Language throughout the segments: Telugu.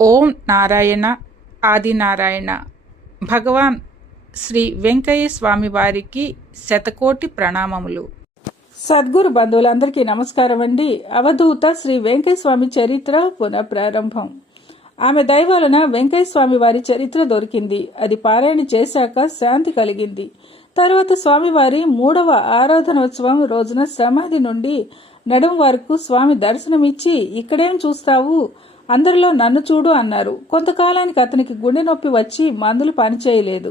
ఓం నారాయణ ఆదినారాయణ. భగవాన్ శ్రీ వెంకయ్య స్వామి వారికి శతకోటి ప్రణామములు. సద్గురు బంధువులందరికీ నమస్కారం అండి. అవధూత శ్రీ వెంకయ్య స్వామి చరిత్ర పునఃప్రారంభం. ఆమె దయ వలన వెంకయ్య స్వామి వారి చరిత్ర దొరికింది. అది పారాయణ చేశాక శాంతి కలిగింది. తర్వాత స్వామివారి 3వ ఆరాధనోత్సవం రోజున సమాధి నుండి నడుం వరకు స్వామి దర్శనమిచ్చి, ఇక్కడేం చూస్తావు, అందరిలో నన్ను చూడు అన్నారు. కొంతకాలానికి అతనికి గుండె నొప్పి వచ్చి మందులు పనిచేయలేదు.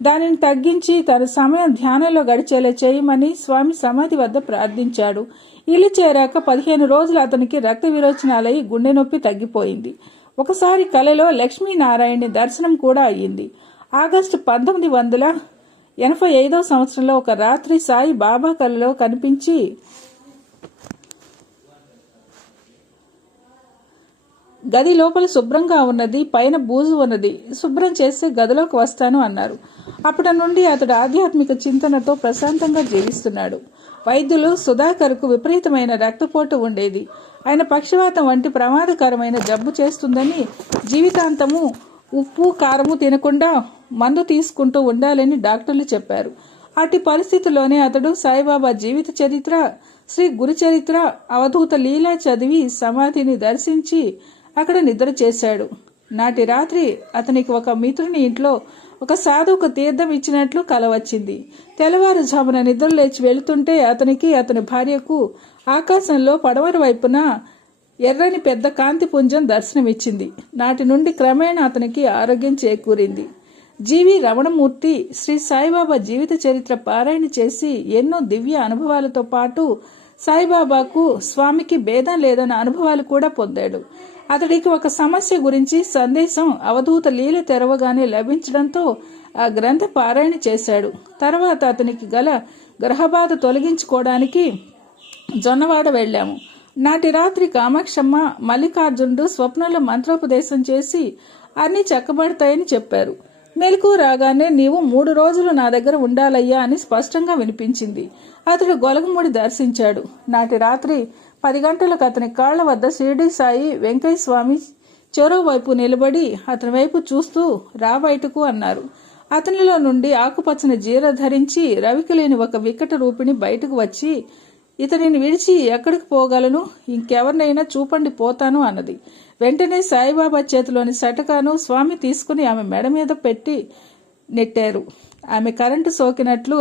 దానిని తగ్గించి తన సమయం ధ్యానంలో గడిచేలా చేయమని స్వామి సమాధి వద్ద ప్రార్థించాడు. ఇల్లు చేరాక 15 రోజులు అతనికి రక్త విరోచనాలై గుండె నొప్పి తగ్గిపోయింది. ఒకసారి కలలో లక్ష్మీనారాయణి దర్శనం కూడా అయ్యింది. ఆగస్టు 1985 సంవత్సరంలో ఒక రాత్రి సాయి బాబా కలలో కనిపించి, గది లోపల శుభ్రంగా ఉన్నది, పైన బూజు ఉన్నది, శుభ్రం చేస్తే గదిలోకి వస్తాను అన్నారు. అప్పటి నుండి అతడు ఆధ్యాత్మిక చింతనతో ప్రశాంతంగా జీవిస్తున్నాడు. వైద్యులు సుధాకర్కు విపరీతమైన రక్తపోటు ఉండేది. ఆయన పక్షవాతం వంటి ప్రమాదకరమైన జబ్బు చేస్తుందని జీవితాంతము ఉప్పు కారము తినకుండా మందు తీసుకుంటూ ఉండాలని డాక్టర్లు చెప్పారు. అట్టి పరిస్థితుల్లోనే అతడు సాయిబాబా జీవిత చరిత్ర, శ్రీ గురు చరిత్ర, అవధూత లీలా చదివి సమాధిని దర్శించి అక్కడ నిద్ర చేశాడు. నాటి రాత్రి అతనికి ఒక మిత్రుని ఇంట్లో ఒక సాధువుకు తీర్థం ఇచ్చినట్లు కల వచ్చింది. తెల్లవారుజామున నిద్ర లేచి వెళుతుంటే అతనికి, అతని భార్యకు ఆకాశంలో పడమర వైపున ఎర్రని పెద్ద కాంతి పుంజం దర్శనమిచ్చింది. నాటి నుండి క్రమేణా అతనికి ఆరోగ్యం చేకూరింది. జీవి రమణమూర్తి శ్రీ సాయిబాబా జీవిత చరిత్ర పారాయణ చేసి ఎన్నో దివ్య అనుభవాలతో పాటు సాయిబాబాకు స్వామికి భేదం లేదన్న అనుభవాలు కూడా పొందాడు. అతడికి ఒక సమస్య గురించి సందేశం అవధూత లీల తెరవగానే లభించడంతో ఆ గ్రంథ పారాయణ చేశాడు. తర్వాత అతనికి గల గ్రహబాధ తొలగించుకోవడానికి జొన్నవాడ వెళ్ళాము. నాటి రాత్రి కామాక్షమ్మ, మల్లికార్జునుడు స్వప్నంలో మంత్రోపదేశం చేసి అన్నీ చక్కబడతాయని చెప్పారు. మెలకు రాగానే నీవు 3 రోజులు నా దగ్గర ఉండాలయ్యా అని స్పష్టంగా వినిపించింది. అతడు గొలగముడి దర్శించాడు. నాటి రాత్రి 10 గంటలకు అతని కాళ్ల వద్ద షిరిడి సాయి వెంకయ్య స్వామి చెరో వైపు నిలబడి అతని వైపు చూస్తూ రా బయటకు అన్నారు. అతనిలో నుండి ఆకుపచ్చని జీర ధరించి రవికిలేని ఒక వికట రూపిణి బయటకు వచ్చి, ఇతనిని విడిచి ఎక్కడికి పోగలను, ఇంకెవరినైనా చూపండి పోతాను అన్నది. వెంటనే సాయిబాబా చేతిలోని సటకాను స్వామి తీసుకుని ఆమె మెడ మీద పెట్టి నెట్టారు. ఆమె కరెంటు సోకినట్లు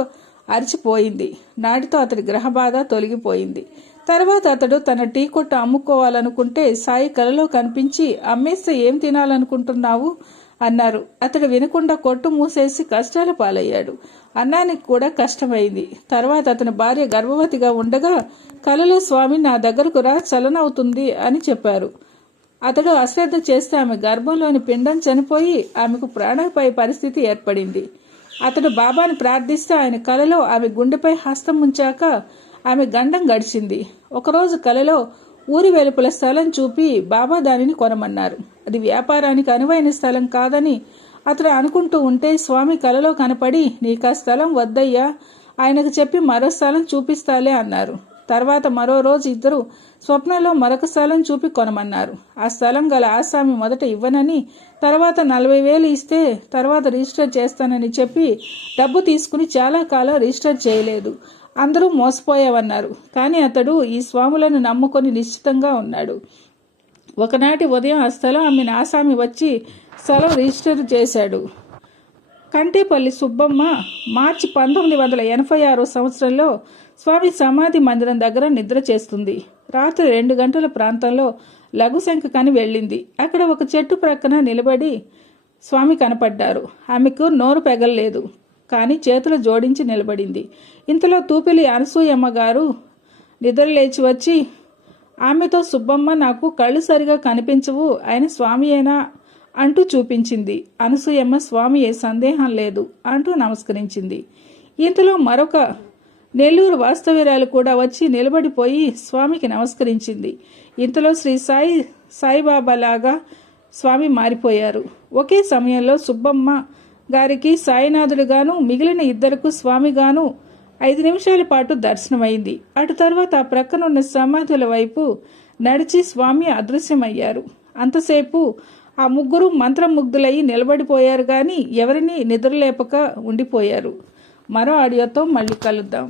అరిచిపోయింది. నాటితో అతడి గ్రహబాధ తొలగిపోయింది. తర్వాత అతడు తన టీ కొట్టు అమ్ముకోవాలనుకుంటే సాయి కలలో కనిపించి, అమ్మేస్తే ఏం తినాలనుకుంటున్నావు అన్నారు. అతడు వినకుండా కొట్టు మూసేసి కష్టాల పాలయ్యాడు. అన్నానికి కూడా కష్టమైంది. తర్వాత అతని భార్య గర్భవతిగా ఉండగా కలలో స్వామి నా దగ్గరకు రా, చలనవుతుంది అని చెప్పారు. అతడు అశ్రద్ధ చేస్తే ఆమె గర్భంలోని పిండం చనిపోయి ఆమెకు ప్రాణాపాయ పరిస్థితి ఏర్పడింది. అతడు బాబాను ప్రార్థిస్తే ఆయన కలలో ఆమె గుండెపై హస్తం ఉంచాక ఆమె గండం గడిచింది. ఒకరోజు కలలో ఊరి వెలుపల స్థలం చూపి బాబా దానిని కొనమన్నారు. అది వ్యాపారానికి అనువైన స్థలం కాదని అతడు అనుకుంటూ ఉంటే స్వామి కలలో కనపడి, నీకా స్థలం వద్దయ్యా, ఆయనకు చెప్పి మరో స్థలం చూపిస్తాలే అన్నారు. తర్వాత మరో రోజు ఇద్దరు స్వప్నంలో మరొక స్థలం చూపి కొనమన్నారు. ఆ స్థలం గల ఆసామి మొదట ఇవ్వనని, తర్వాత 40,000 ఇస్తే తర్వాత రిజిస్టర్ చేస్తానని చెప్పి డబ్బు తీసుకుని చాలా కాలం రిజిస్టర్ చేయలేదు. అందరూ మోసపోయావన్నారు. కానీ అతడు ఈ స్వాములను నమ్ముకొని నిశ్చితంగా ఉన్నాడు. ఒకనాటి ఉదయం ఆ స్థలం అమ్మిన ఆసామి వచ్చి స్థలం రిజిస్టర్ చేశాడు. కంటేపల్లి సుబ్బమ్మ మార్చి 1986 సంవత్సరంలో స్వామి సమాధి మందిరం దగ్గర నిద్ర చేస్తుంది. రాత్రి 2 గంటల ప్రాంతంలో లఘుశంఖ కని వెళ్ళింది. అక్కడ ఒక చెట్టు ప్రక్కన నిలబడి స్వామి కనపడ్డారు. ఆమెకు నోరు పెగలలేదు, కానీ చేతులు జోడించి నిలబడింది. ఇంతలో తూపిలి అనసూయమ్మ గారు నిద్రలేచి వచ్చి ఆమెతో, సుబ్బమ్మ నాకు కళ్ళు సరిగా కనిపించవు, ఆయన స్వామియేనా అంటూ చూపించింది. అనసూయమ్మ స్వామియే, సందేహం లేదు అంటూ నమస్కరించింది. ఇంతలో మరొక నెల్లూరు వాస్తవ్యురాలు కూడా వచ్చి నిలబడిపోయి స్వామికి నమస్కరించింది. ఇంతలో శ్రీ సాయిబాబా లాగా స్వామి మారిపోయారు. ఒకే సమయంలో సుబ్బమ్మ గారికి సాయినాథుడుగాను, మిగిలిన ఇద్దరకు స్వామిగాను 5 నిమిషాల పాటు దర్శనమైంది. అటు తర్వాత ఆ ప్రక్కనున్న సమాధుల వైపు నడిచి స్వామి అదృశ్యమయ్యారు. అంతసేపు ఆ ముగ్గురు మంత్రముగ్ధులై నిలబడిపోయారు కానీ ఎవరిని నిద్రలేపక ఉండిపోయారు. మరో ఆడియోతో మళ్ళీ కలుద్దాం.